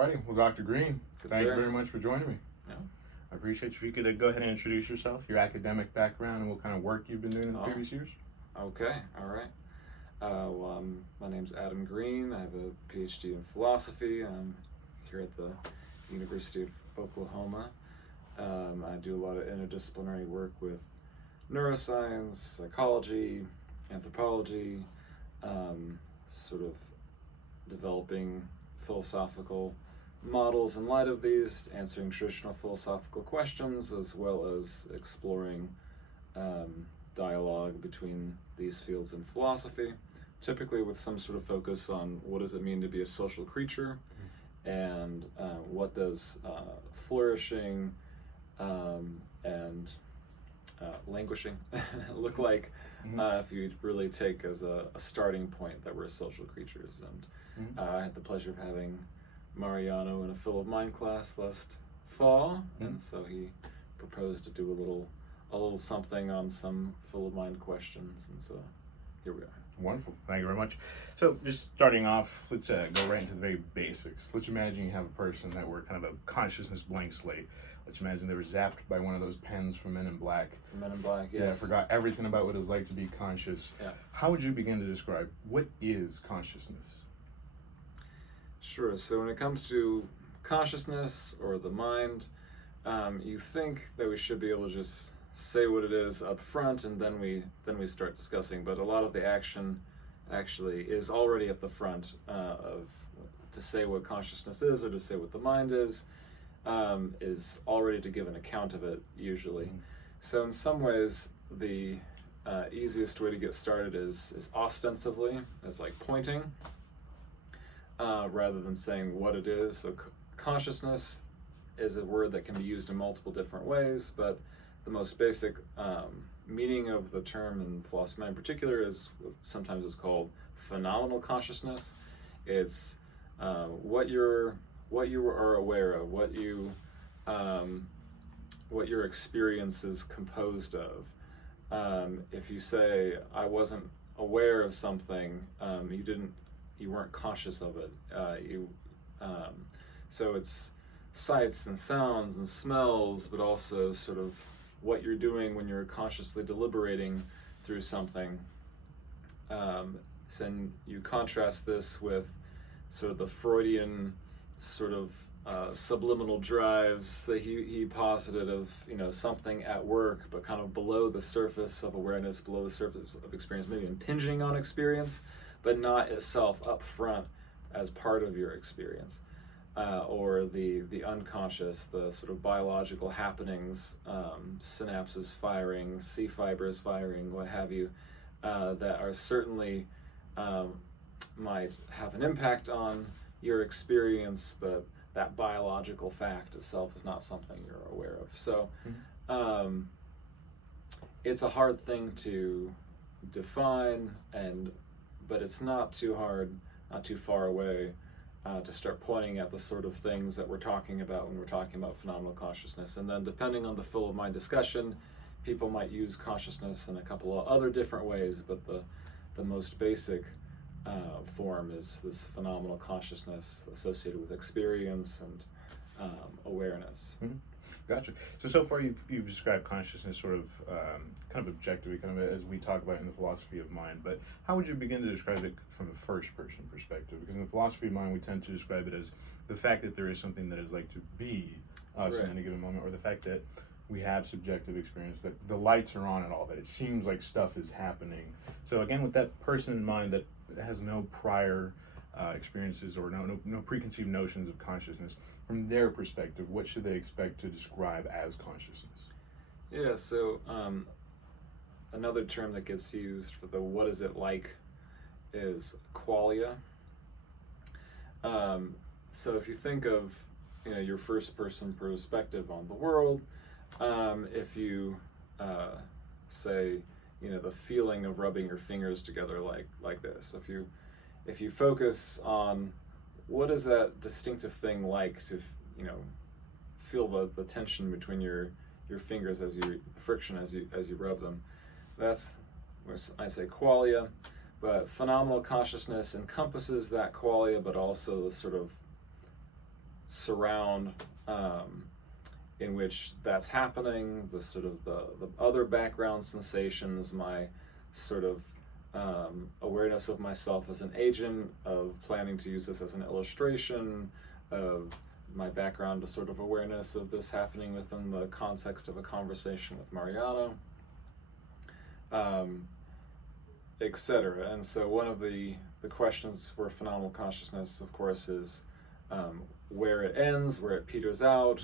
Alrighty, well, Dr. Green, thank you very much for joining me. Yeah. I appreciate you. If you could go ahead and introduce yourself, your academic background, and what kind of work you've been doing in the previous years. Okay, all right. My name's Adam Green. I have a PhD in philosophy. I'm here at the University of Oklahoma. I do a lot of interdisciplinary work with neuroscience, psychology, anthropology, sort of developing philosophical models in light of these, answering traditional philosophical questions, as well as exploring dialogue between these fields in philosophy, typically with some sort of focus on what does it mean to be a social creature, and what does flourishing and languishing look like if you really take as a starting point that we're social creatures. And I had the pleasure of having Mariano in a Phil of Mind class last fall, and so he proposed to do a little something on some Phil of Mind questions, and so here we are. Wonderful. Thank you very much. So just starting off, let's go right into the very basics. Let's imagine you have a person that were kind of a consciousness blank slate. Let's imagine they were zapped by one of those pens from Men in Black. From Men in Black, yes. Yeah, forgot everything about what it was like to be conscious. Yeah. How would you begin to describe what is consciousness? Sure. So when it comes to consciousness or the mind, you think that we should be able to just say what it is up front, and then we start discussing. But a lot of the action actually is already at the front of to say what consciousness is or to say what the mind is already to give an account of it usually. So in some ways, the easiest way to get started is ostensively, as like pointing, rather than saying what it is. So consciousness is a word that can be used in multiple different ways, but the most basic meaning of the term in philosophy in particular is sometimes is called phenomenal consciousness. It's what you are aware of, what your experience is composed of. If you say I wasn't aware of something, you weren't conscious of it. So it's sights and sounds and smells, but also sort of what you're doing when you're consciously deliberating through something. So you contrast this with sort of the Freudian sort of subliminal drives that he posited of, something at work, but kind of below the surface of awareness, below the surface of experience, maybe impinging on experience, but not itself up front as part of your experience. Or the unconscious, the sort of biological happenings, synapses firing, C fibers firing, what have you, that are certainly might have an impact on your experience, but that biological fact itself is not something you're aware of. So it's a hard thing to define, but it's not too hard, not too far away to start pointing at the sort of things that we're talking about when we're talking about phenomenal consciousness. And then depending on the Phil of Mind discussion, people might use consciousness in a couple of other different ways, but the most basic form is this phenomenal consciousness associated with experience and awareness. Gotcha. So far you've described consciousness sort of kind of objectively, kind of as we talk about in the philosophy of mind, but how would you begin to describe it from a first person perspective? Because in the philosophy of mind, we tend to describe it as the fact that there is something that is like to be us in any given moment, or the fact that we have subjective experience, that the lights are on and all that. It seems like stuff is happening. So again, with that person in mind that has no prior experiences or no preconceived notions of consciousness, from their perspective, what should they expect to describe as consciousness? Yeah, so another term that gets used for the what is it like is qualia. So if you think of your first person perspective on the world, if you say the feeling of rubbing your fingers together like this, if you focus on what is that distinctive thing like to feel the tension between your fingers as you friction as you rub them, that's where I say qualia. But phenomenal consciousness encompasses that qualia, but also the sort of surround in which that's happening, the sort of the other background sensations, my sort of awareness of myself as an agent, of planning to use this as an illustration, of my background to sort of awareness of this happening within the context of a conversation with Mariano, etc. And so one of the questions for phenomenal consciousness, of course, is where it ends, where it peters out,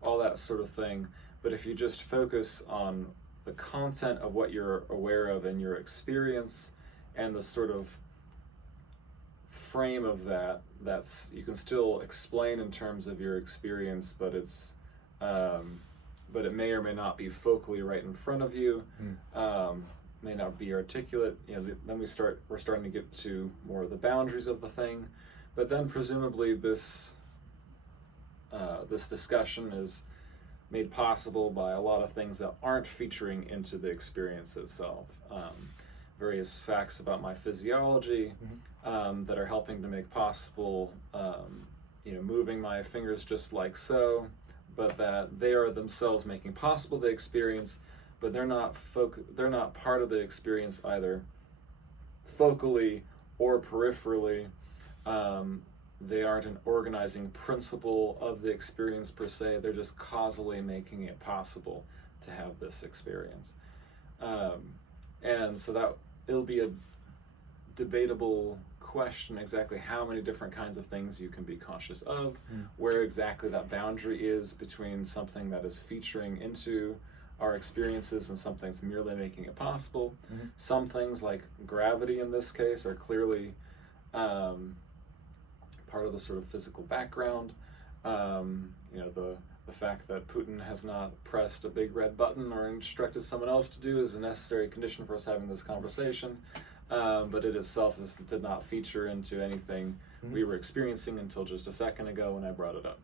all that sort of thing. But if you just focus on the content of what you're aware of in your experience and the sort of frame of that, that's, you can still explain in terms of your experience, but it's but it may or may not be focally right in front of you, may not be articulate. Then we're starting to get to more of the boundaries of the thing. But then presumably this discussion is made possible by a lot of things that aren't featuring into the experience itself. Various facts about my physiology that are helping to make possible, moving my fingers just like so, but that they are themselves making possible the experience, but they're not part of the experience either focally or peripherally. They aren't an organizing principle of the experience per se. They're just causally making it possible to have this experience. And so that it'll be a debatable question exactly how many different kinds of things you can be conscious of, where exactly that boundary is between something that is featuring into our experiences and something that's merely making it possible. Some things, like gravity in this case, are clearly part of the sort of physical background. The fact that Putin has not pressed a big red button or instructed someone else to do is a necessary condition for us having this conversation, but it itself did not feature into anything we were experiencing until just a second ago when I brought it up.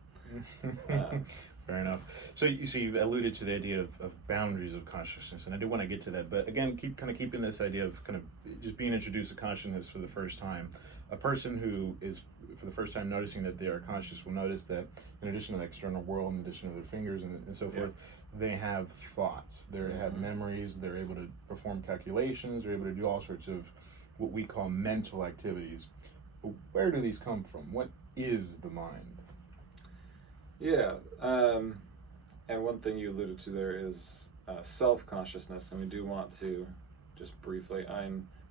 Fair enough. So you've alluded to the idea of boundaries of consciousness, and I do want to get to that, but again, keeping this idea of kind of just being introduced to consciousness for the first time. A person who is for the first time noticing that they are conscious will notice that in addition to the external world, in addition to their fingers and so forth, they have thoughts, they have memories, they're able to perform calculations, they're able to do all sorts of what we call mental activities. But where do these come from? What is the mind? And one thing you alluded to there is self-consciousness, and we do want to just briefly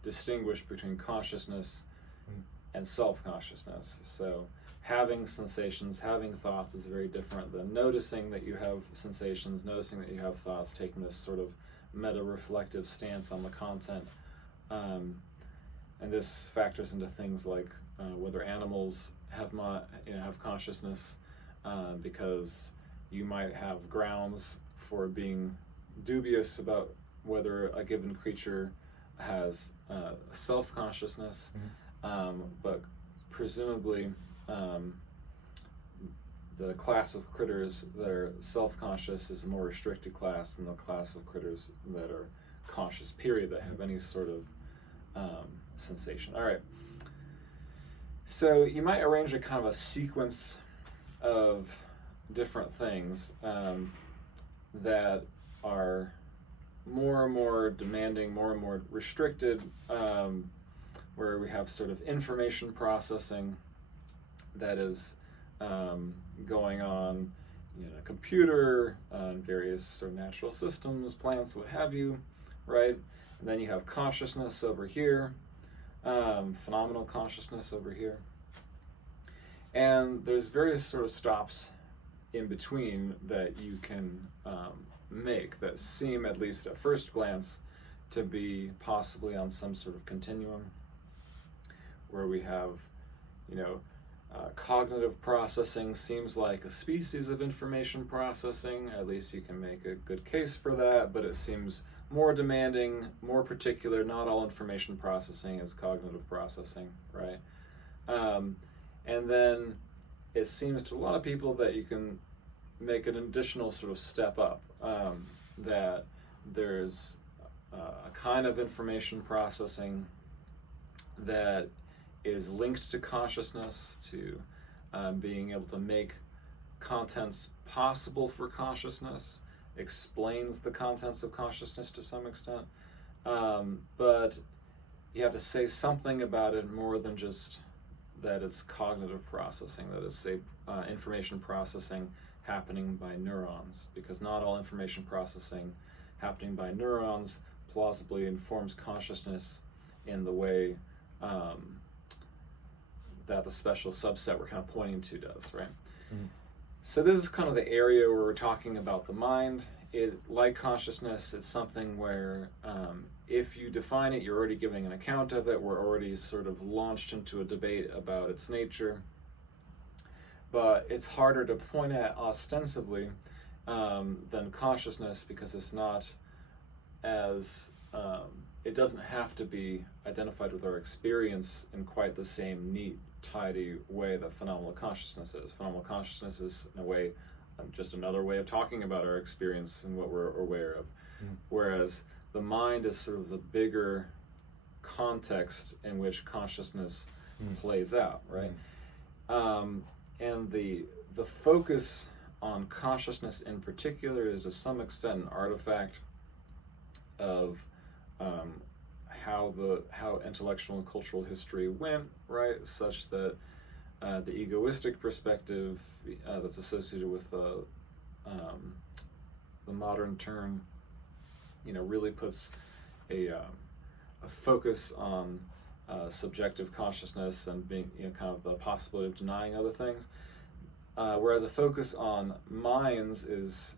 distinguish between consciousness and self-consciousness. So having sensations, having thoughts is very different than noticing that you have sensations, noticing that you have thoughts, taking this sort of meta-reflective stance on the content. And this factors into things like whether animals have consciousness, because you might have grounds for being dubious about whether a given creature has self-consciousness, but presumably the class of critters that are self-conscious is a more restricted class than the class of critters that are conscious, period, that have any sort of sensation. All right. So you might arrange a kind of a sequence of different things that are more and more demanding, more and more restricted, where we have sort of information processing that is going on in a computer, various sort of natural systems, plants, what have you, right? And then you have consciousness over here, phenomenal consciousness over here. And there's various sort of stops in between that you can make that seem, at least at first glance, to be possibly on some sort of continuum, where we have, cognitive processing seems like a species of information processing. At least you can make a good case for that, but it seems more demanding, more particular. Not all information processing is cognitive processing, right? And then it seems to a lot of people that you can make an additional sort of step up, that there's a kind of information processing that is linked to consciousness, to being able to make contents possible for consciousness, explains the contents of consciousness to some extent, but you have to say something about it more than just that it's cognitive processing, that is, say, information processing happening by neurons, because not all information processing happening by neurons plausibly informs consciousness in the way that the special subset we're kind of pointing to does, right? Mm-hmm. So this is kind of the area where we're talking about the mind. It, like consciousness, it's something where if you define it, you're already giving an account of it. We're already sort of launched into a debate about its nature. But it's harder to point at ostensibly than consciousness, because it's not as, it doesn't have to be identified with our experience in quite the same neat, tidy way that phenomenal consciousness is. Phenomenal consciousness is, in a way, just another way of talking about our experience and what we're aware of. Mm. Whereas the mind is sort of the bigger context in which consciousness plays out, right? And the focus on consciousness in particular is to some extent an artifact of how intellectual and cultural history went, right? Such that the egoistic perspective that's associated with the modern term, really puts a focus on subjective consciousness and being, kind of the possibility of denying other things. Whereas a focus on minds is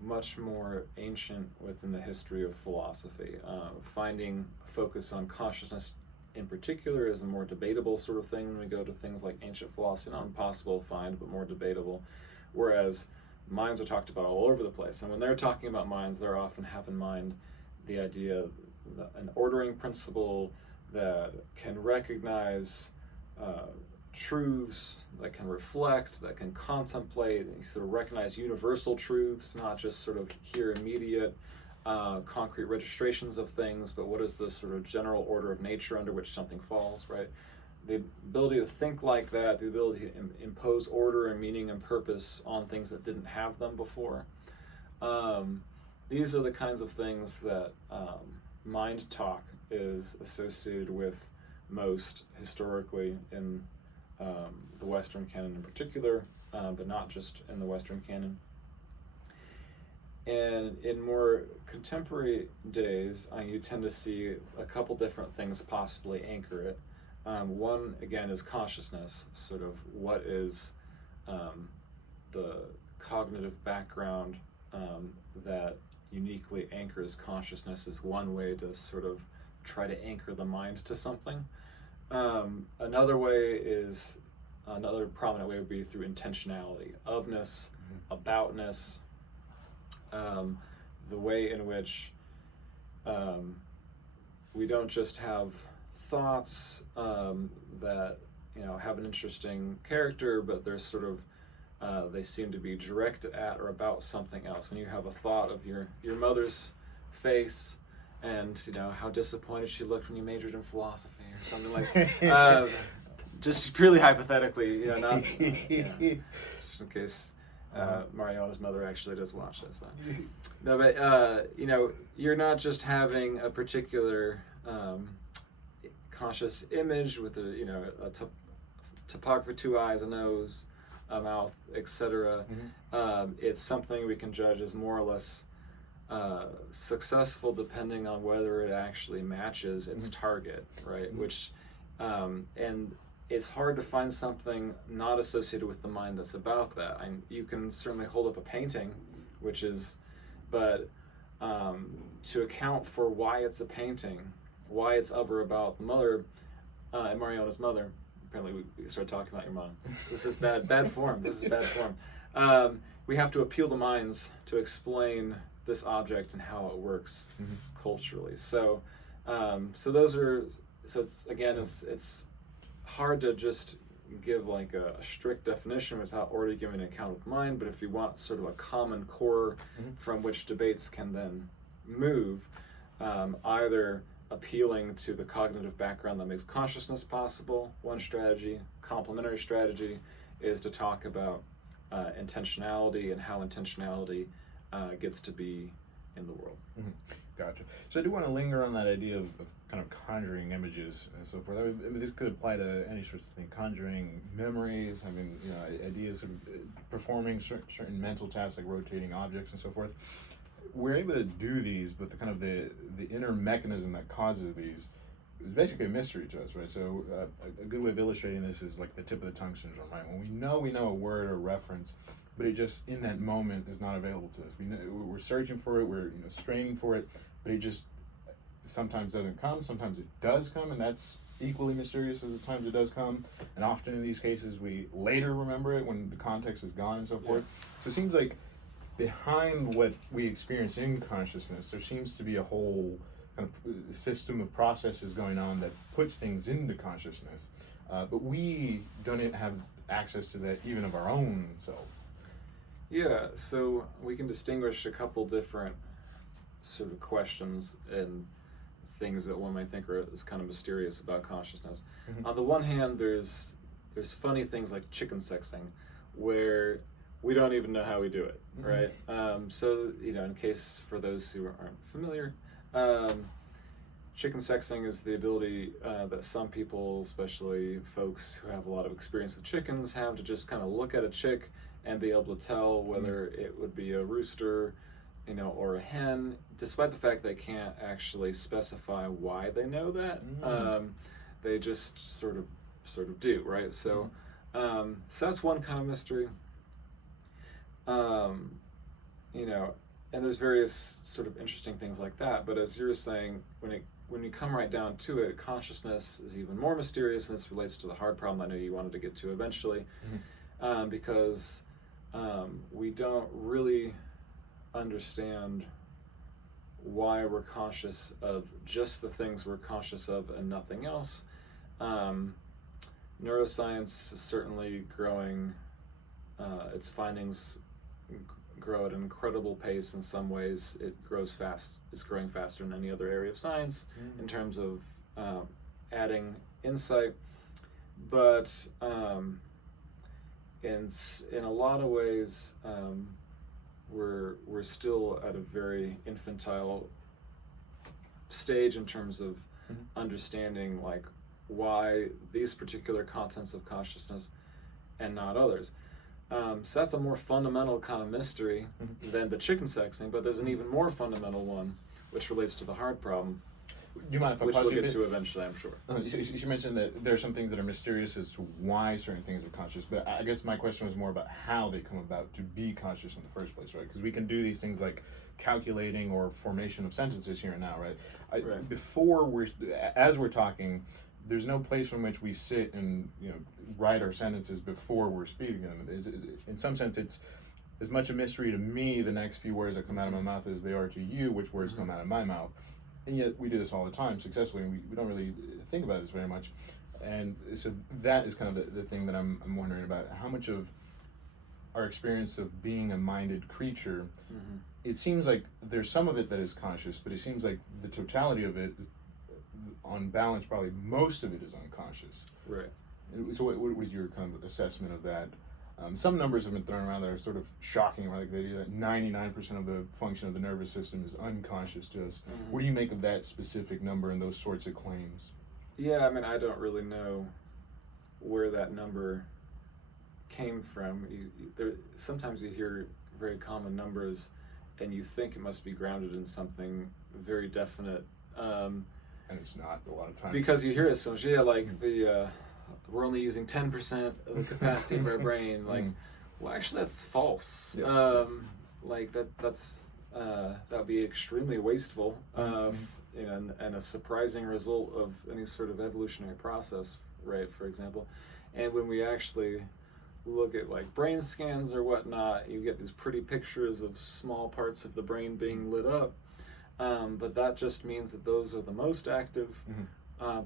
much more ancient within the history of philosophy. Finding a focus on consciousness in particular is a more debatable sort of thing when we go to things like ancient philosophy. Not impossible to find, but more debatable. Whereas minds are talked about all over the place. And when they're talking about minds, they often have in mind the idea of an ordering principle that can recognize truths, that can reflect, that can contemplate, and sort of recognize universal truths, not just sort of here immediate concrete registrations of things, but what is the sort of general order of nature under which something falls, right? The ability to think like that, the ability to impose order and meaning and purpose on things that didn't have them before. These are the kinds of things that mind talk is associated with most historically in the Western canon in particular, but not just in the Western canon. And in more contemporary days, you tend to see a couple different things possibly anchor it. One, again, is consciousness, sort of what is the cognitive background that uniquely anchors consciousness is one way to sort of try to anchor the mind to something. Another prominent way would be through intentionality, ofness, aboutness, the way in which we don't just have thoughts that have an interesting character, but they're sort of they seem to be directed at or about something else. When you have a thought of your mother's face and how disappointed she looked when you majored in philosophy or something like just purely hypothetically, not just in case Mariana's mother actually does watch this. No, but you're not just having a particular conscious image with a topography, two eyes, a nose, a mouth, etc. It's something we can judge as more or less successful depending on whether it actually matches its target, right? Which and it's hard to find something not associated with the mind that's about that. You can certainly hold up a painting, but to account for why it's a painting, why it's of or about the mother, and Mariana's mother. Apparently we started talking about your mom. This is bad form. This is bad form. We have to appeal to minds to explain this object and how it works culturally. So it's hard to just give like a strict definition without already giving an account of mind, but if you want sort of a common core from which debates can then move, either appealing to the cognitive background that makes consciousness possible, one strategy, complementary strategy, is to talk about intentionality and how intentionality gets to be in the world. Mm-hmm. Gotcha. So I do want to linger on that idea of kind of conjuring images and so forth. I mean, this could apply to any sort of thing, conjuring memories. I mean, you know, ideas of performing certain mental tasks like rotating objects and so forth. We're able to do these, but the kind of the inner mechanism that causes these is basically a mystery to us, right? So a good way of illustrating this is like the tip of the tongue syndrome, right? When we know a word or reference, but it just in that moment is not available to us. We're searching for it, we're straining for it, but it just sometimes doesn't come. Sometimes it does come, and that's equally mysterious as the times it does come. And often in these cases, we later remember it when the context is gone and so forth. So it seems like behind what we experience in consciousness, there seems to be a whole kind of system of processes going on that puts things into consciousness, but we don't have access to that even of our own self. Yeah, so we can distinguish a couple different sort of questions and things that one might think is kind of mysterious about consciousness. Mm-hmm. On the one hand, there's funny things like chicken sexing, where we don't even know how we do it, mm-hmm. right? So, in case for those who aren't familiar, chicken sexing is the ability that some people, especially folks who have a lot of experience with chickens, have to just kind of look at a chick and be able to tell whether it would be a rooster, or a hen, despite the fact they can't actually specify why they know that. They just sort of do, right? So, so that's one kind of mystery. And there's various sort of interesting things like that. But as you were saying, when you come right down to it, consciousness is even more mysterious, and this relates to the hard problem I know you wanted to get to eventually, because we don't really understand why we're conscious of just the things we're conscious of and nothing else. Neuroscience is certainly growing. Its findings grow at an incredible pace in some ways. It grows fast. It's growing faster than any other area of science in terms of adding insight. But in a lot of ways, we're still at a very infantile stage in terms of understanding like why these particular contents of consciousness and not others. So that's a more fundamental kind of mystery than the chicken sexing, but there's an even more fundamental one which relates to the hard problem. Do you mind if I which pause we'll you a get bit? to eventually, I'm sure. You mentioned that there are some things that are mysterious as to why certain things are conscious, but I guess my question was more about how they come about to be conscious in the first place, right? Because we can do these things like calculating or formation of sentences here and now, right? As we're talking, there's no place from which we sit and write our sentences before we're speaking them. In some sense, it's as much a mystery to me the next few words that come out of my mouth as they are to you which words come out of my mouth. And yet we do this all the time successfully, and we don't really think about this very much. And so that is kind of the thing that I'm wondering about. How much of our experience of being a minded creature, it seems like there's some of it that is conscious, but it seems like the totality of it, on balance, probably most of it is unconscious. Right. So what was your kind of assessment of that? Some numbers have been thrown around that are sort of shocking, like the idea that 99% of the function of the nervous system is unconscious to us. What do you make of that specific number and those sorts of claims? Yeah, I mean, I don't really know where that number came from. Sometimes you hear very common numbers and you think it must be grounded in something very definite. And it's not a lot of times. Because you hear it so much, we're only using 10% of the capacity of our brain. Like, well, actually, that's false. Yeah. That'd be extremely wasteful, and a surprising result of any sort of evolutionary process, right? For example, and when we actually look at like brain scans or whatnot, you get these pretty pictures of small parts of the brain being lit up. But that just means that those are the most active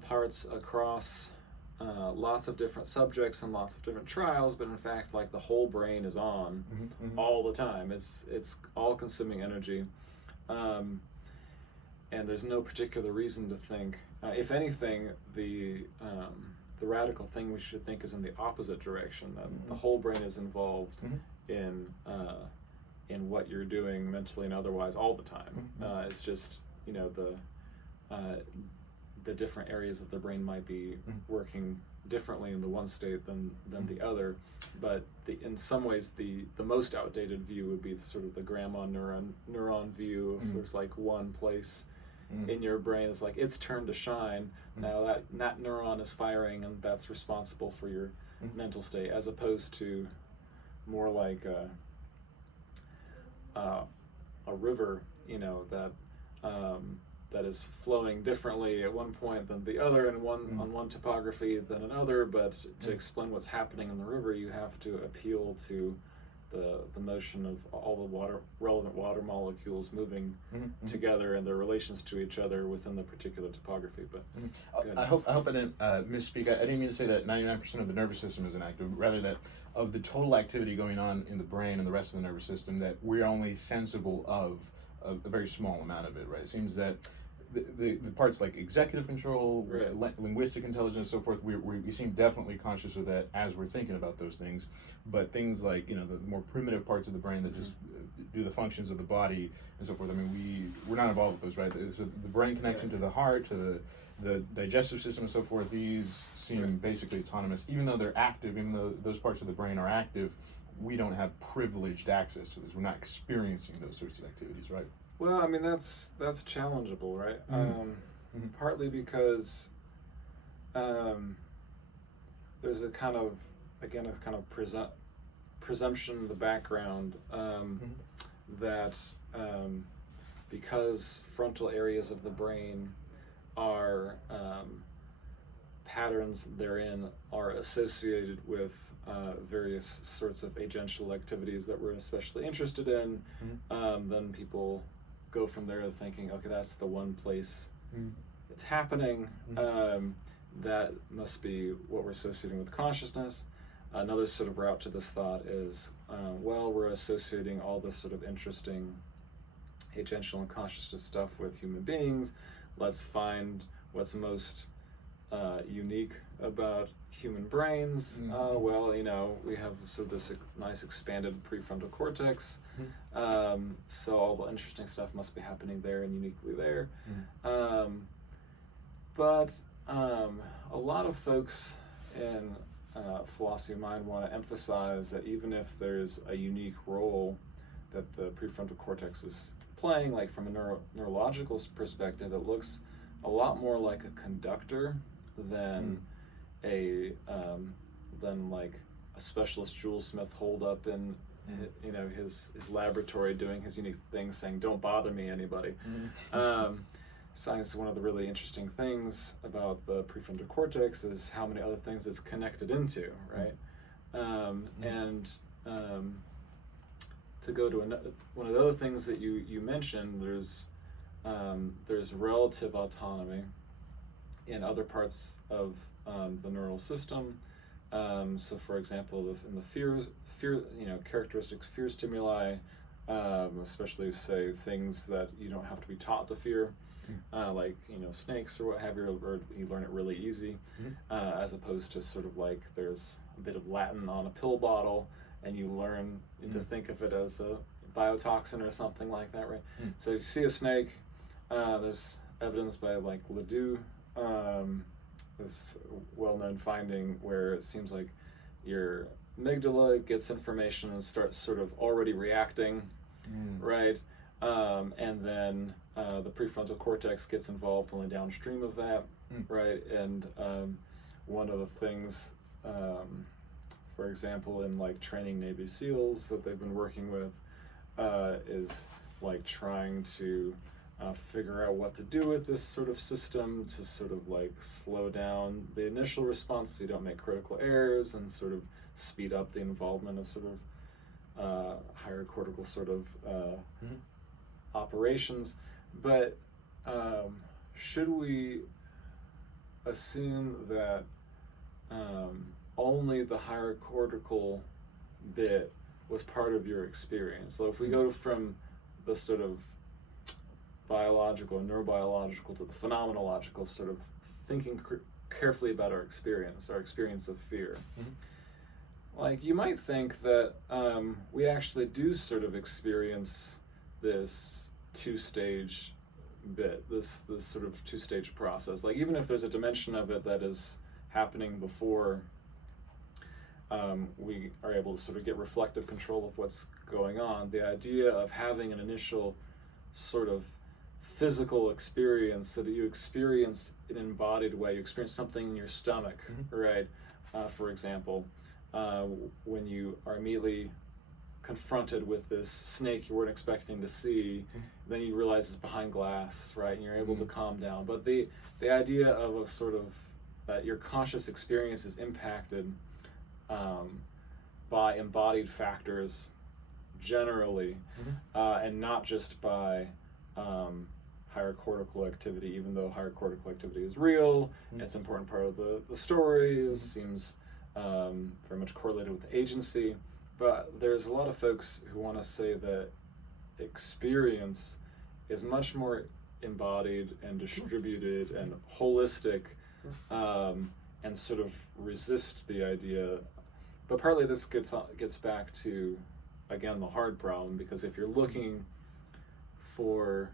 parts across lots of different subjects and lots of different trials, but in fact, like the whole brain is on all the time. It's all-consuming energy, and there's no particular reason to think. If anything, the the radical thing we should think is in the opposite direction, that the whole brain is involved in what you're doing mentally and otherwise all the time. It's just, you know, the different areas of the brain might be working differently in the one state than the other, but in some ways the most outdated view would be sort of the grandma neuron view. If there's like one place in your brain, it's like its turn to shine. Now that neuron is firing, and that's responsible for your mental state, as opposed to more like a river, you know, that is flowing differently at one point than the other, and on one topography than another. But to explain what's happening in the river, you have to appeal to the motion of all the relevant water molecules moving together and their relations to each other within the particular topography. But I hope I didn't misspeak. I didn't mean to say that 99% of the nervous system is inactive. Rather, that of the total activity going on in the brain and the rest of the nervous system, that we're only sensible of a very small amount of it. Right? It seems that the parts like executive control, linguistic intelligence, and so forth, we seem definitely conscious of that as we're thinking about those things. But things like, you know, the more primitive parts of the brain that just do the functions of the body and so forth, I mean, we're not involved with those, right? So the brain connection to the heart, to the digestive system and so forth, these seem basically autonomous. Even though they're active, even though those parts of the brain are active, we don't have privileged access to this. We're not experiencing those sorts of activities, right? Well, I mean, that's challengeable, right? Partly because there's a kind of presumption in the background that because frontal areas of the brain are patterns therein are associated with various sorts of agential activities that we're especially interested in, then people go from there thinking, okay, that's the one place it's happening. That must be what we're associating with consciousness. Another sort of route to this thought is, well, we're associating all this sort of interesting agential and consciousness stuff with human beings. Let's find what's most unique about human brains. Well, you know, we have sort of this nice expanded prefrontal cortex, so all the interesting stuff must be happening there and uniquely there. But a lot of folks in philosophy of mind want to emphasize that even if there's a unique role that the prefrontal cortex is playing, like from a neurological perspective, it looks a lot more like a conductor than like a specialist Jules Smith holed up in his laboratory doing his unique thing, saying, "Don't bother me, anybody." Science is one of the really interesting things about the prefrontal cortex is how many other things it's connected into, right? And to go to one of the other things that you mentioned, there's relative autonomy in other parts of the neural system. So, for example, in the fear, characteristics, fear stimuli, especially say things that you don't have to be taught to fear, like snakes or what have you, or you learn it really easy, as opposed to sort of like there's a bit of Latin on a pill bottle, and you learn to think of it as a biotoxin or something like that, right? So you see a snake. There's evidence by like Ledoux, this well-known finding where it seems like your amygdala gets information and starts sort of already reacting, right? And then the prefrontal cortex gets involved only downstream of that, right? And one of the things, for example, in like training Navy SEALs that they've been working with, is like trying to figure out what to do with this sort of system to sort of like slow down the initial response so you don't make critical errors, and sort of speed up the involvement of sort of higher cortical sort of operations. But should we assume that only the higher cortical bit was part of your experience? So if we go from the sort of biological and neurobiological to the phenomenological sort of thinking carefully about our experience of fear. Like, you might think that we actually do sort of experience this two-stage bit, this sort of two-stage process. Like, even if there's a dimension of it that is happening before we are able to sort of get reflective control of what's going on, the idea of having an initial sort of physical experience, that you experience in an embodied way, you experience something in your stomach, right? For example, when you are immediately confronted with this snake you weren't expecting to see, then you realize it's behind glass, right? And you're able to calm down. But the idea of a sort of that your conscious experience is impacted by embodied factors generally, and not just by higher cortical activity, even though higher cortical activity is real, it's an important part of the story, it seems very much correlated with agency. But there's a lot of folks who want to say that experience is much more embodied and distributed and holistic, and sort of resist the idea. But partly this gets back to, again, the hard problem, because if you're looking for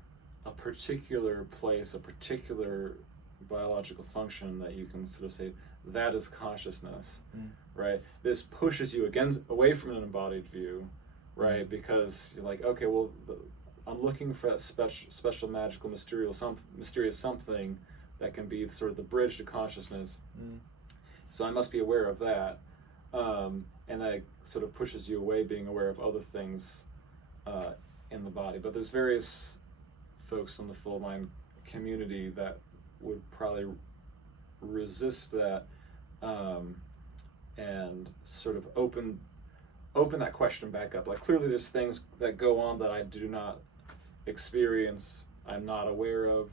a particular place, a particular biological function that you can sort of say, that is consciousness, right? This pushes you again away from an embodied view, right? Because you're like, okay, well, I'm looking for that special, magical, mysterious something that can be sort of the bridge to consciousness. So I must be aware of that, and that sort of pushes you away being aware of other things in the body. But there's various folks in the full mind community that would probably resist that, and sort of open that question back up. Like, clearly there's things that go on that I do not experience, I'm not aware of,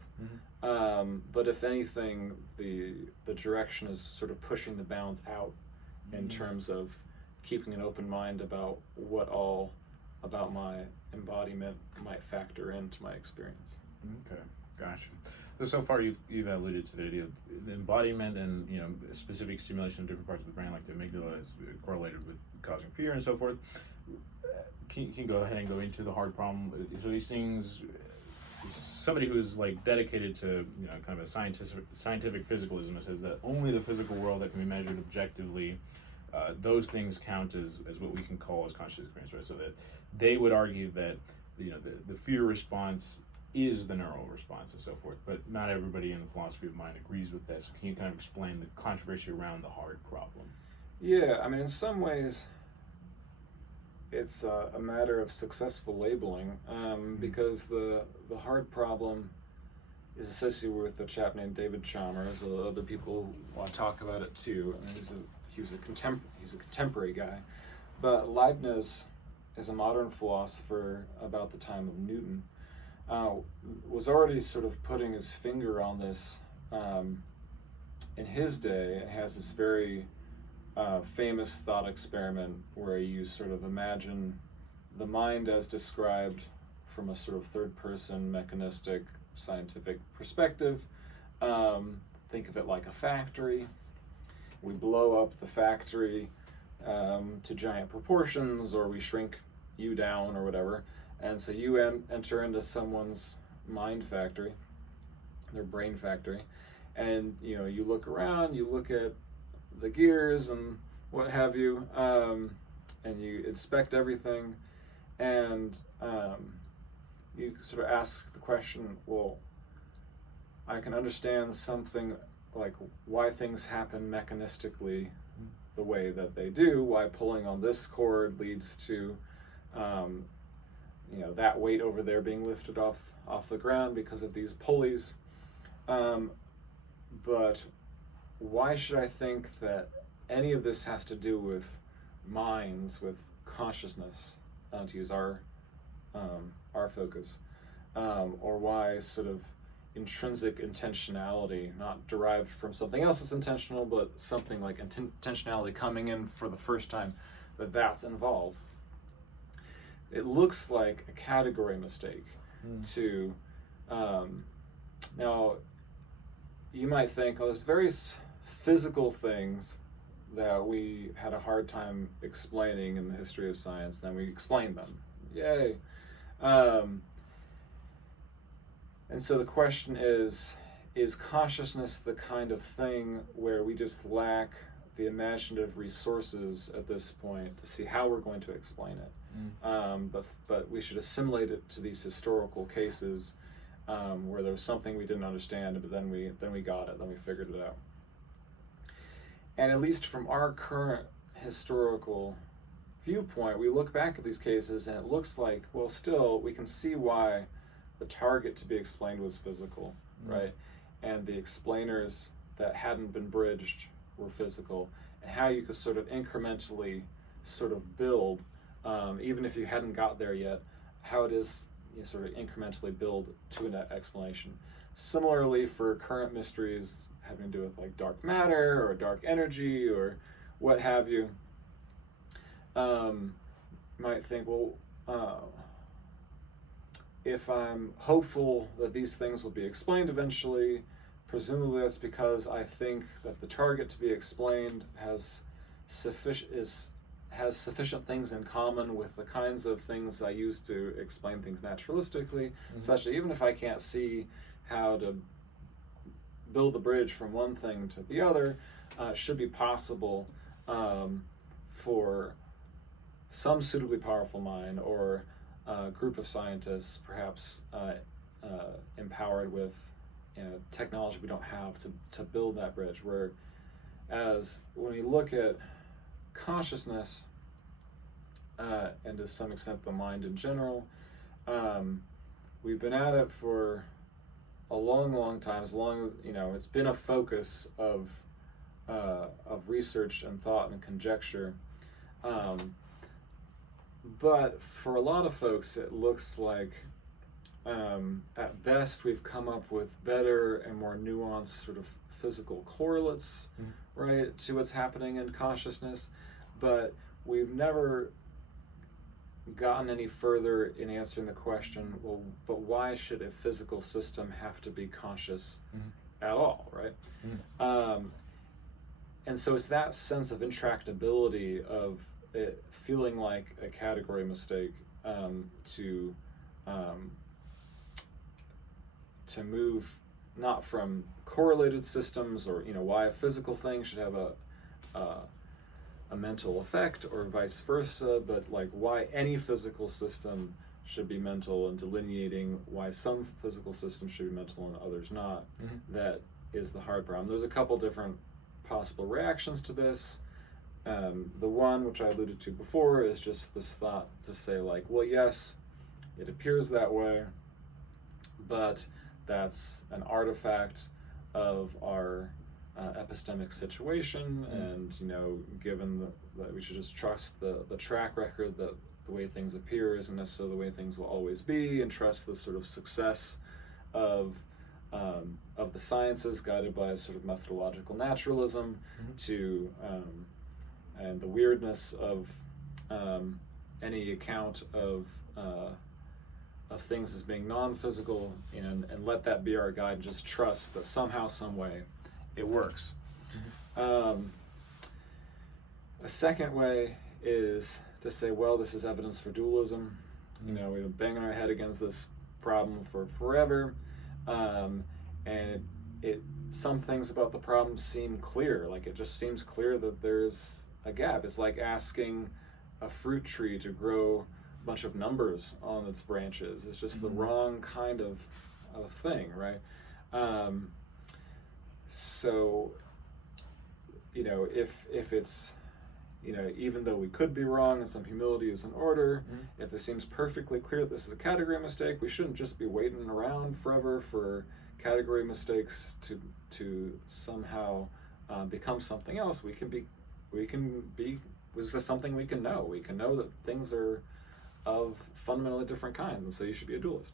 but if anything, the direction is sort of pushing the bounds out in terms of keeping an open mind about what all about my embodiment might factor into my experience. Okay, gotcha. So far you've alluded to the idea of the embodiment and, you know, specific stimulation of different parts of the brain, like the amygdala is correlated with causing fear and so forth. Can you go ahead and go into the hard problem? So these things, somebody who's like dedicated to, you know, kind of a scientific physicalism, says that only the physical world that can be measured objectively, those things count as what we can call as conscious experience, right? So that they would argue that, you know, the fear response is the neural response and so forth, but not everybody in the philosophy of mind agrees with that. So can you kind of explain the controversy around the hard problem? Yeah, I mean, in some ways, it's a matter of successful labeling, because the hard problem is associated with a chap named David Chalmers. Other people want to talk about it too. I mean, he's a contemporary guy, but Leibniz is a modern philosopher about the time of Newton. Was already sort of putting his finger on this in his day, and has this very famous thought experiment where you sort of imagine the mind as described from a sort of third-person mechanistic scientific perspective. Think of it like a factory. We blow up the factory to giant proportions, or we shrink you down or whatever. And so you enter into someone's mind factory, their brain factory, and you know, you look around, you look at the gears and what have you, and you inspect everything, and you sort of ask the question, well, I can understand something like why things happen mechanistically the way that they do, why pulling on this cord leads to you know, that weight over there being lifted off the ground because of these pulleys. But why should I think that any of this has to do with minds, with consciousness, to use our focus, or why sort of intrinsic intentionality, not derived from something else that's intentional, but something like intentionality coming in for the first time, that's involved. It looks like a category mistake now you might think, oh, there's various physical things that we had a hard time explaining in the history of science, then we explained them. Yay! And so the question is consciousness the kind of thing where we just lack the imaginative resources at this point to see how we're going to explain it? But we should assimilate it to these historical cases where there was something we didn't understand, but then we got it, then we figured it out. And at least from our current historical viewpoint, we look back at these cases and it looks like, well, still we can see why the target to be explained was physical, right? And the explainers that hadn't been bridged were physical, and how you could sort of incrementally sort of build, even if you hadn't got there yet, how it is you sort of incrementally build to an explanation. Similarly, for current mysteries having to do with like dark matter or dark energy or what have you, might think, well, if I'm hopeful that these things will be explained eventually, presumably that's because I think that the target to be explained has sufficient things in common with the kinds of things I use to explain things naturalistically, such that even if I can't see how to build the bridge from one thing to the other, it should be possible for some suitably powerful mind or a group of scientists, perhaps empowered with technology we don't have, to build that bridge. Whereas when we look at consciousness, and to some extent the mind in general, we've been at it for a long time, as long as it's been a focus of research and thought and conjecture. But for a lot of folks, it looks like at best we've come up with better and more nuanced sort of physical correlates, right, to what's happening in consciousness, but we've never gotten any further in answering the question, well, but why should a physical system have to be conscious at all, right? And so it's that sense of intractability of it feeling like a category mistake to move not from correlated systems, or why a physical thing should have a mental effect or vice versa, but like why any physical system should be mental, and delineating why some physical systems should be mental and others not. That is the hard problem. There's a couple different possible reactions to this. The one which I alluded to before is just this thought to say like, well, yes, it appears that way, but that's an artifact of our epistemic situation, and given that we should just trust the track record that the way things appear isn't necessarily the way things will always be, and trust the sort of success of the sciences guided by a sort of methodological naturalism to and the weirdness of any account of things as being non-physical, and let that be our guide, and just trust that somehow, some way, it works. A second way is to say, well, this is evidence for dualism. We've been banging our head against this problem for forever, and some things about the problem seem clear. Like, it just seems clear that there's a gap. It's like asking a fruit tree to grow a bunch of numbers on its branches. It's just the wrong kind of thing, right? So, if it's, even though we could be wrong and some humility is in order, if it seems perfectly clear that this is a category mistake, we shouldn't just be waiting around forever for category mistakes to somehow become something else. We can be this is something we can know. We can know that things are of fundamentally different kinds, and so you should be a dualist.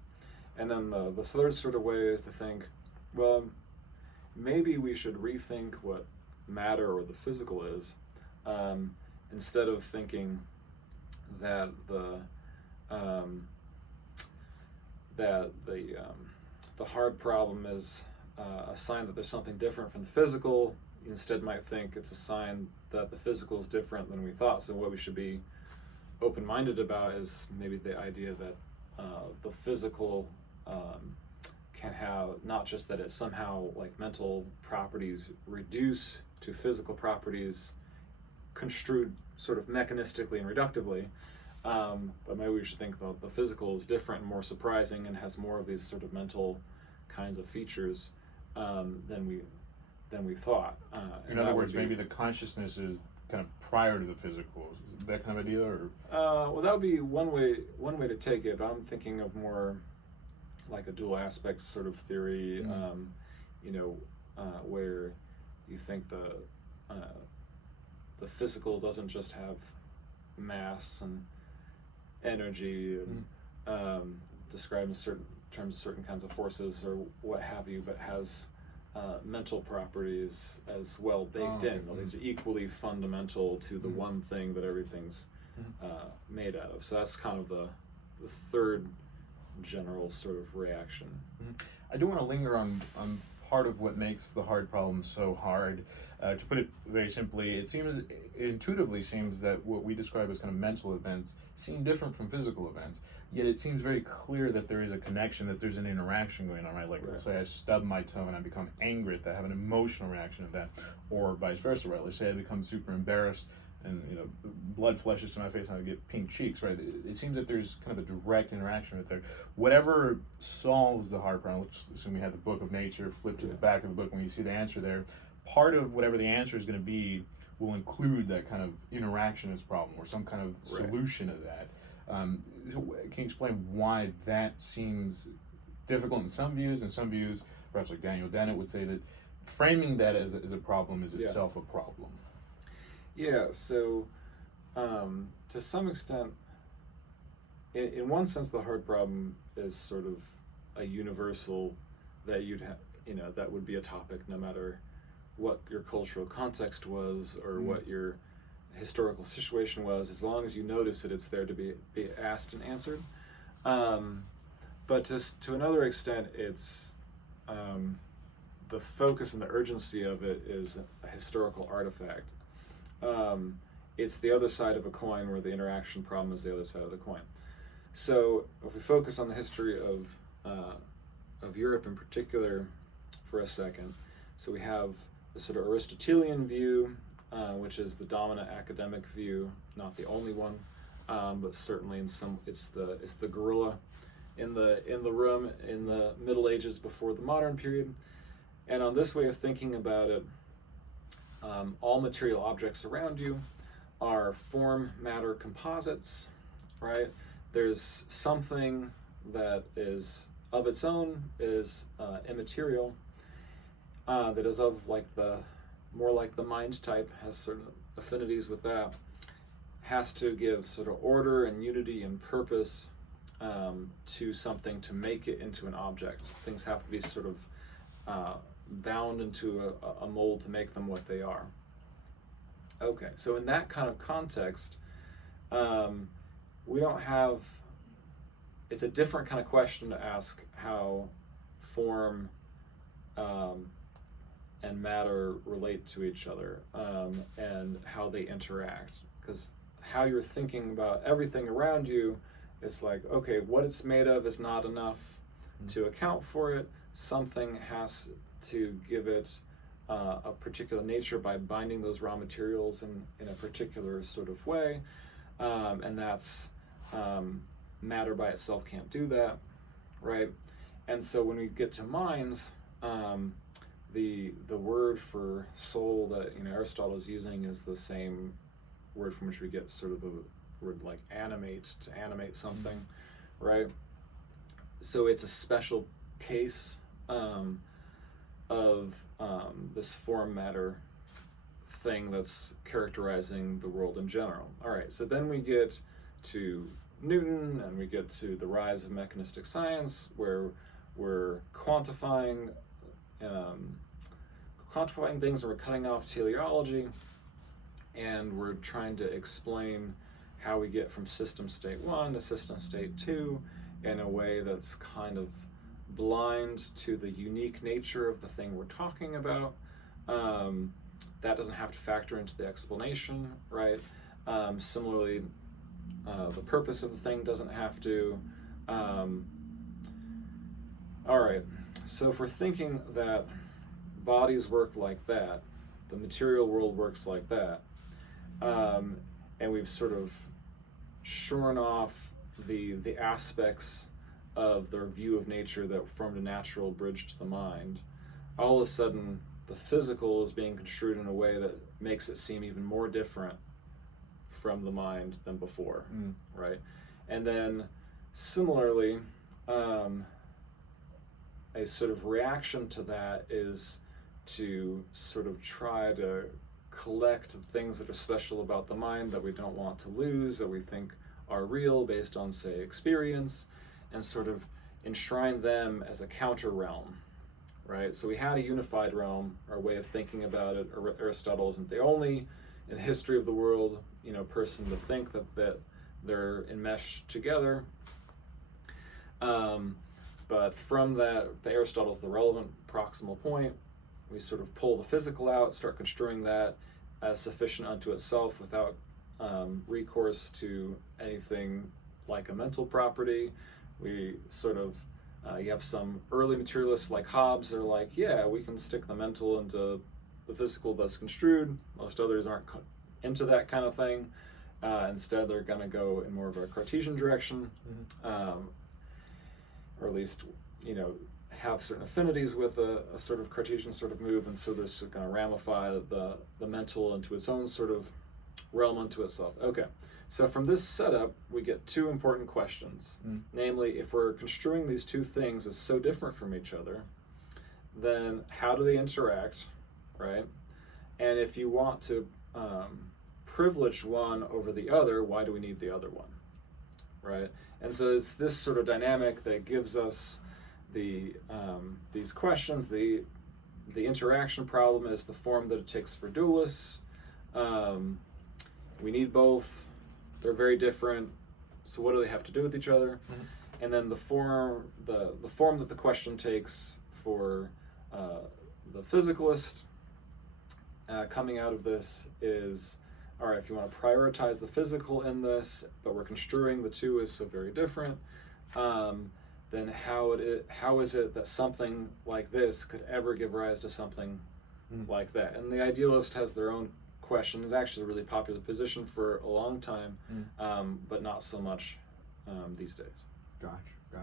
And then the third sort of way is to think, well, maybe we should rethink what matter or the physical is, instead of thinking that the hard problem is a sign that there's something different from the physical. you instead might think it's a sign that the physical is different than we thought. So what we should be open-minded about is maybe the idea that the physical can have, not just that it's somehow like mental properties reduce to physical properties construed sort of mechanistically and reductively, but maybe we should think that the physical is different and more surprising and has more of these sort of mental kinds of features than we thought. In other words, maybe the consciousness is kind of prior to the physical. Is that kind of idea, or? Well, that would be one way to take it. But I'm thinking of more like a dual aspect sort of theory, where you think the physical doesn't just have mass and energy and described in certain terms of certain kinds of forces or what have you, but has mental properties as well baked in. These are equally fundamental to the one thing that everything's made out of. So that's kind of the third general sort of reaction. I do want to linger on part of what makes the hard problem so hard. To put it very simply, it intuitively seems that what we describe as kind of mental events seem different from physical events. Yet it seems very clear that there is a connection, that there's an interaction going on, right? Like, let's say I stub my toe and I become angry at that, I have an emotional reaction to that, or vice versa, right? Let's say I become super embarrassed and blood flushes to my face and I get pink cheeks, right? It seems that there's kind of a direct interaction right there. Whatever solves the hard problem, let's assume we have the book of nature, flip to the back of the book when you see the answer there, part of whatever the answer is going to be will include that kind of interaction as problem or some kind of solution of that. So can you explain why that seems difficult in some views, and some views, perhaps like Daniel Dennett would say that framing that as a problem is itself a problem? Yeah, so to some extent, in one sense, the hard problem is sort of a universal that you'd have, that would be a topic no matter what your cultural context was or what your historical situation was. As long as you notice it, it's there to be asked and answered. But to another extent, it's the focus and the urgency of it is a historical artifact. It's the other side of a coin where the interaction problem is the other side of the coin. So if we focus on the history of Europe in particular for a second, so we have the sort of Aristotelian view, which is the dominant academic view, not the only one, but certainly it's the gorilla in the room in the Middle Ages before the modern period. And on this way of thinking about it, all material objects around you are form matter composites, right? There's something that is of its own, is immaterial, that is of more like the mind type, has certain affinities with that, has to give sort of order and unity and purpose to something to make it into an object. Things have to be sort of bound into a mold to make them what they are. Okay, so in that kind of context, we don't have, it's a different kind of question to ask how form and matter relate to each other and how they interact. Because how you're thinking about everything around you is like, okay, what it's made of is not enough to account for it. Something has to give it a particular nature by binding those raw materials in a particular sort of way. And that's matter by itself can't do that, right? And so when we get to minds, the word for soul that Aristotle is using is the same word from which we get sort of the word like animate, to animate something, right? So it's a special case of this form matter thing that's characterizing the world in general. All right, so then we get to Newton and we get to the rise of mechanistic science, where we're quantifying things, and we're cutting off teleology, and we're trying to explain how we get from system state 1 to system state 2 in a way that's kind of blind to the unique nature of the thing we're talking about, that doesn't have to factor into the explanation, right? Similarly, the purpose of the thing doesn't have to. All right, so if we're thinking that bodies work like that, the material world works like that, and we've sort of shorn off the aspects of their view of nature that formed a natural bridge to the mind, all of a sudden the physical is being construed in a way that makes it seem even more different from the mind than before, right? And then similarly, a sort of reaction to that is to sort of try to collect things that are special about the mind that we don't want to lose, that we think are real based on, say, experience, and sort of enshrine them as a counter realm, right? So we had a unified realm, our way of thinking about it. Aristotle isn't the only in the history of the world, person to think that they're enmeshed together. But from that, Aristotle's the relevant proximal point. We sort of pull the physical out, start construing that as sufficient unto itself without recourse to anything like a mental property. We sort of, you have some early materialists like Hobbes that are like, yeah, we can stick the mental into the physical thus construed. Most others aren't into that kind of thing. Instead, they're going to go in more of a Cartesian direction, or at least, have certain affinities with a sort of Cartesian sort of move, and so this is going to ramify the mental into its own sort of realm unto itself. Okay, so from this setup, we get two important questions. Namely, if we're construing these two things as so different from each other, then how do they interact, right? And if you want to privilege one over the other, why do we need the other one, right? And so it's this sort of dynamic that gives us these questions. The interaction problem is the form that it takes for dualists. We need both. They're very different. So what do they have to do with each other? And then the form that the question takes for the physicalist coming out of this is, all right, if you want to prioritize the physical in this, but we're construing the two as so very different, then how is it that something like this could ever give rise to something like that? And the idealist has their own question. It's actually a really popular position for a long time, but not so much these days. Gotcha. Yeah.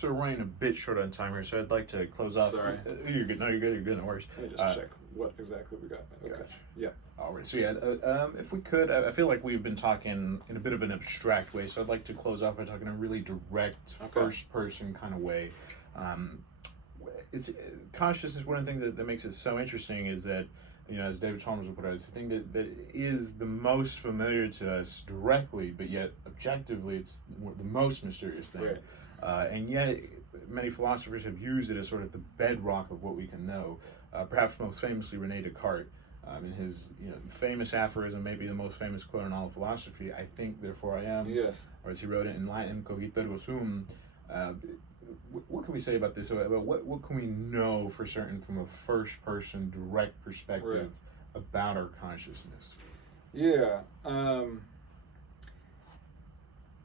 So we're running a bit short on time here, so I'd like to close off. Sorry. You're good. No, you're good. You're good. No worries. Let me just check what exactly we got. Okay. Gotcha. Yeah. All right. So if we could, I feel like we've been talking in a bit of an abstract way, so I'd like to close off by talking in a really direct, first-person kind of way. It's consciousness. One of the things that makes it so interesting is that, as David Chalmers would put it, it's the thing that is the most familiar to us directly, but yet objectively, it's the most mysterious thing. Right. And yet, many philosophers have used it as sort of the bedrock of what we can know. Perhaps most famously, René Descartes, in his famous aphorism, maybe the most famous quote in all of philosophy, "I think, therefore I am." Yes. Or as he wrote it in Latin, "Cogito ergo sum." What can we say about this? About what can we know for certain from a first-person, direct perspective about our consciousness? Yeah.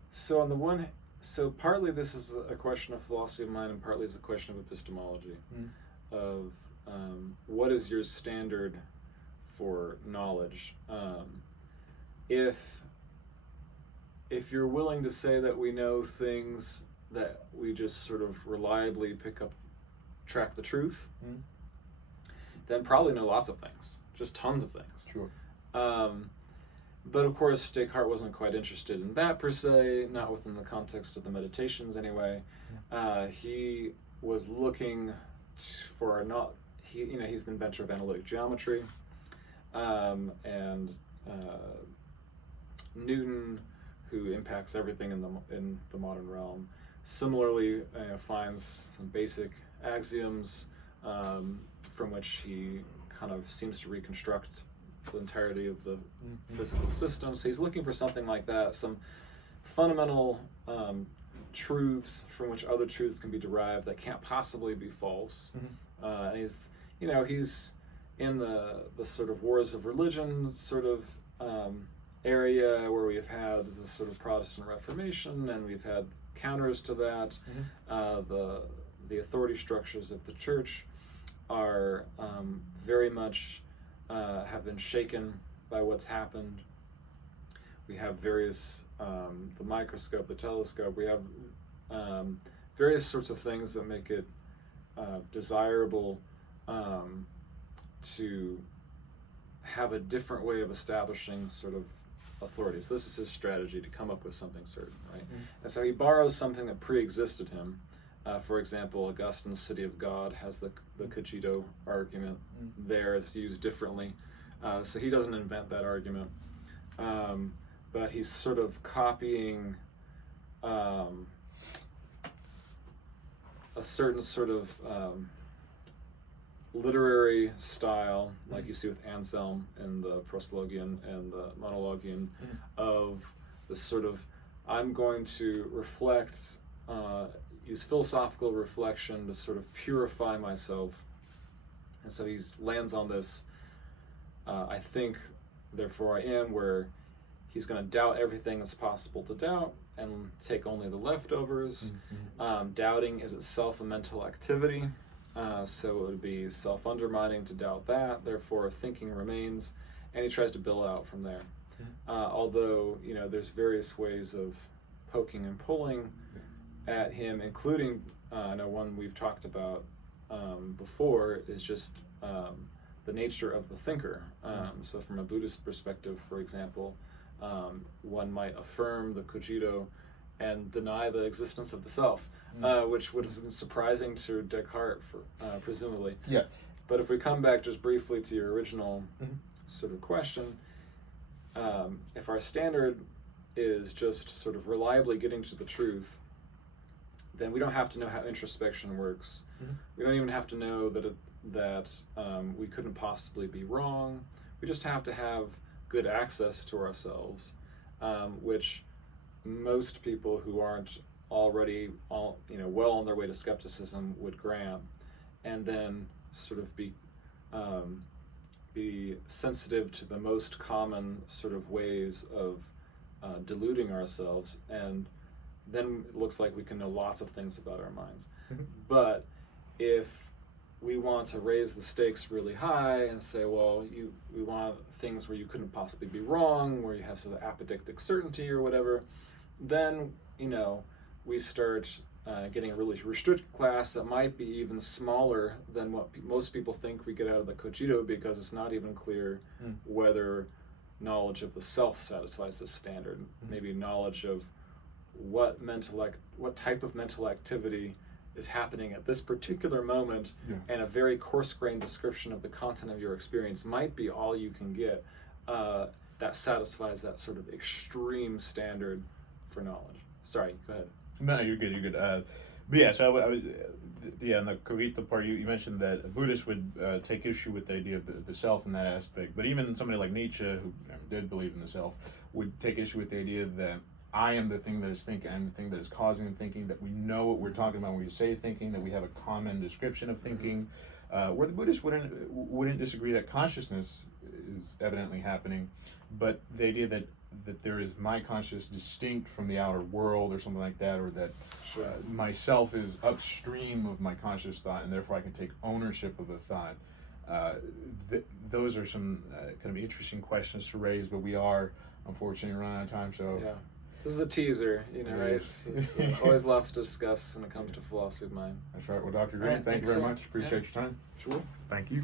So on the one. So partly this is a question of philosophy of mind, and partly is a question of epistemology, of what is your standard for knowledge. If you're willing to say that we know things that we just sort of reliably track the truth, then probably know lots of things, just tons of things. Sure. But of course, Descartes wasn't quite interested in that per se, not within the context of the Meditations anyway. He was looking for he's the inventor of analytic geometry, and Newton, who impacts everything in the modern realm, similarly finds some basic axioms from which he kind of seems to reconstruct the entirety of the physical system. So he's looking for something like that, some fundamental truths from which other truths can be derived that can't possibly be false. And he's in the sort of wars of religion sort of area where we've had the sort of Protestant Reformation, and we've had counters to that. The authority structures of the church are very much have been shaken by what's happened. We have various, the microscope, the telescope, we have various sorts of things that make it desirable to have a different way of establishing sort of authority. So this is his strategy, to come up with something certain, right? And so he borrows something that pre-existed him. For example, Augustine's City of God has the cogito argument there. It's used differently. So he doesn't invent that argument. But he's sort of copying a certain sort of literary style, like you see with Anselm in the Proslogion and the Monologion, of this sort of, I'm going to reflect, use philosophical reflection to sort of purify myself. And so he lands on this, I think, therefore I am, where he's going to doubt everything that's possible to doubt and take only the leftovers. Doubting is itself a mental activity, so it would be self-undermining to doubt that, therefore thinking remains, and he tries to build out from there. Although, there's various ways of poking and pulling at him, including, I know one we've talked about before, is just the nature of the thinker. So from a Buddhist perspective, for example, one might affirm the cogito and deny the existence of the self, which would have been surprising to Descartes, presumably. Yeah. But if we come back just briefly to your original sort of question, if our standard is just sort of reliably getting to the truth, then we don't have to know how introspection works. We don't even have to know that we couldn't possibly be wrong. We just have to have good access to ourselves, which most people who aren't already well on their way to skepticism would grant, and then sort of be sensitive to the most common sort of ways of deluding ourselves, and then it looks like we can know lots of things about our minds. But if we want to raise the stakes really high and say, well, we want things where you couldn't possibly be wrong, where you have sort of apodictic certainty or whatever, then we start getting a really restricted class that might be even smaller than what most people think we get out of the cogito, because it's not even clear whether knowledge of the self satisfies this standard. Maybe knowledge of what type of mental activity is happening at this particular moment, and a very coarse-grained description of the content of your experience might be all you can get that satisfies that sort of extreme standard for knowledge. Sorry, go ahead. No, you're good. But yeah, so I was, in the cogito part, you mentioned that a Buddhist would take issue with the idea of the self in that aspect, but even somebody like Nietzsche, who did believe in the self, would take issue with the idea that I am the thing that is thinking, I'm the thing that is causing the thinking, that we know what we're talking about when we say thinking, that we have a common description of thinking, where the Buddhists wouldn't disagree that consciousness is evidently happening, but the idea that there is my consciousness distinct from the outer world or something like that, or that myself is upstream of my conscious thought, and therefore I can take ownership of the thought. Those are some kind of interesting questions to raise, but we are unfortunately running out of time, so... Yeah. This is a teaser, right? It's always lots to discuss when it comes to philosophy of mind. That's right. Well, Dr. Green, thank you very much. Appreciate your time. Sure. Thank you.